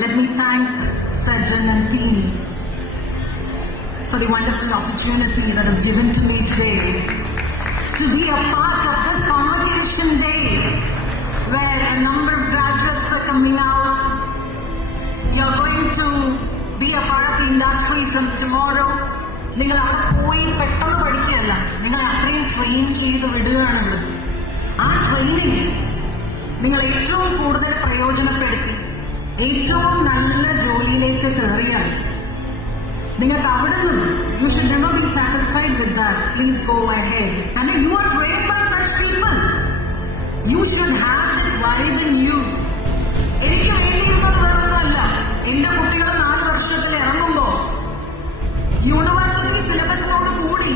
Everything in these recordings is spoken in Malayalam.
Let me thank Sajjan and team for the wonderful opportunity that is given to me today to be a part of this convocation day where a number of graduates are coming out. You're going to be a part of the industry from tomorrow. നിങ്ങൾ അവിടെ പോയി പെട്ടെന്ന് പഠിക്കുകയല്ല, നിങ്ങൾ അത്രയും ട്രെയിൻ ചെയ്ത് വിടുകയാണുള്ളത്. ആ ട്രെയിനിങ് നിങ്ങൾ ഏറ്റവും കൂടുതൽ പ്രയോജനപ്പെടുത്തി ഏറ്റവും നല്ല ജോലിയിലേക്ക് കയറിയാൽ നിങ്ങൾക്ക് അവിടെ നിന്ന് you should never be satisfied with that. Please go ahead. And if you are trained by such people, you should have that vibe in you. എനിക്ക് വേണ്ടിയിരുന്നത് വേറൊന്നുമല്ല. എന്റെ കുട്ടികൾ 4 വർഷത്തിൽ ഇറങ്ങുമ്പോ യൂണിവേഴ്സിറ്റി സിലബസിനോട് കൂടി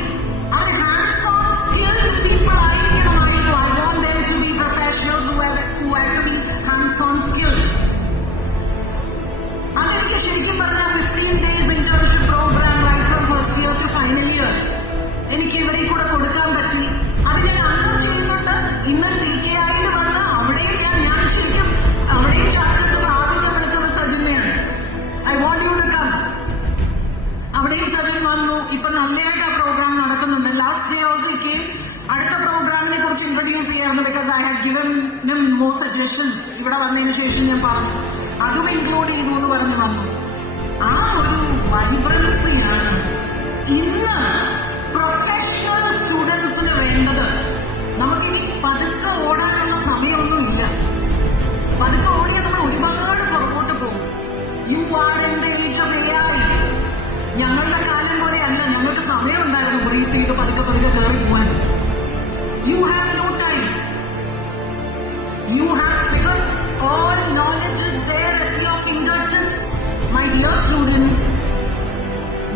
അവർ ഹാൻഡ്സ് ഓൺ സ്കിൽഡ് പീപ്പിൾ ആയിരിക്കണമായിരുന്നു. I want them to be professionals who have to be hands on skilled. അതെനിക്ക് ശരിക്കും പറഞ്ഞാൽ 15 days internship program right from first year to final year എനിക്ക് ഇവരെ കൂടെ കൊടുക്കാൻ പറ്റി. അത് ഞാൻ അന്നും ചെയ്യുന്നുണ്ട്. ഇന്ന് TKI വന്ന അവിടെയും ഞാൻ ശരിക്കും അവിടെയും ചാർജ് ആദ്യം വിളിച്ചത് സജിനെയാണ്. I want you to come. അവിടെയും സജിൻ വന്നു. ഇപ്പൊ നല്ലതായിട്ട് ആ പ്രോഗ്രാം നടക്കുന്നുണ്ട്. Last day also came. അടുത്ത പ്രോഗ്രാമിനെ കുറിച്ച് ഇൻട്രൊഡ്യൂസ് ചെയ്യാറുണ്ട്. Because I had given him more suggestions. ഇവിടെ വന്നതിന് ശേഷം ഞാൻ പറഞ്ഞു അതും ഇൻക്ലൂഡ് ചെയ്തു എന്ന് പറഞ്ഞു വന്നു. ആ ഒരു വൈബ്രൻസിയാണ് ഇന്ന് പ്രൊഫഷണൽ സ്റ്റുഡൻസിന് വേണ്ടത്. നമുക്കിനി പതുക്കെ ഓടാനുള്ള സമയമൊന്നുമില്ല. പതുക്കെ ഓടിയാൽ നമ്മൾ ഒരുപാട് പുറകോട്ട് പോകും. You are in the age of AI. ഞങ്ങളുടെ കാലം പോലെയല്ല. ഞങ്ങൾക്ക് സമയം ഉണ്ടായിരുന്നു ബ്രീത്തിട്ട് പതുക്കെ പതുക്കെ കയറി പോകാൻ. You have no time. You have, because all knowledge is there at your fingertips. My dear students,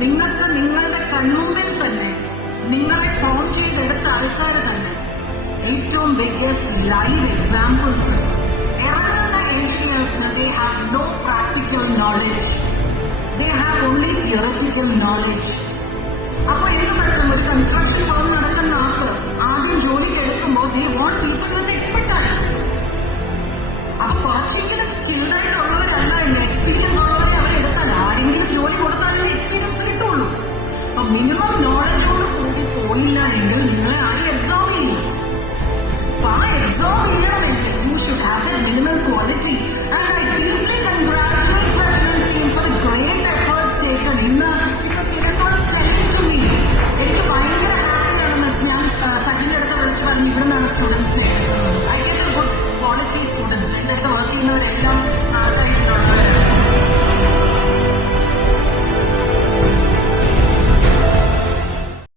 നിങ്ങൾക്ക് നിങ്ങളുടെ കൺമുമ്പിൽ തന്നെ നിങ്ങളെ ഫോൺ ചെയ്തെടുത്ത ആൾക്കാർ തന്നെ ഏറ്റവും ബിഗ്ഗസ്റ്റ് ലൈവ് എക്സാമ്പിൾസ്. ഇറങ്ങുന്ന എഞ്ചിനീയേഴ്സിന് they have no practical knowledge. They have only theoretical knowledge. അപ്പൊ എന്ത് പറ്റും? ഒരു കൺസ്ട്രക്ഷൻ ഫേം നടക്കുന്ന ആൾക്ക് ആദ്യം ജോലിക്ക് എടുക്കുമ്പോൾ they want people with expertise. അപ്പൊ കുറച്ചെങ്കിലും സ്കിൽഡ് ആയിട്ടുള്ളവരല്ല, എക്സ്പീരിയൻസ് ഉള്ളവരെ അവരെടുത്താൽ ആരെങ്കിലും ജോലി കൊടുത്താലേ എക്സ്പീരിയൻസ് കിട്ടുള്ളൂ. അപ്പൊ മിനിമം നോളജോട് കൂടി പോയില്ല എങ്കിൽ നിങ്ങളെ ആരും എക്സാം ചെയ്യും. അപ്പൊ ആ എക്സാം ചെയ്യണമെങ്കിൽ you should have the minimum quality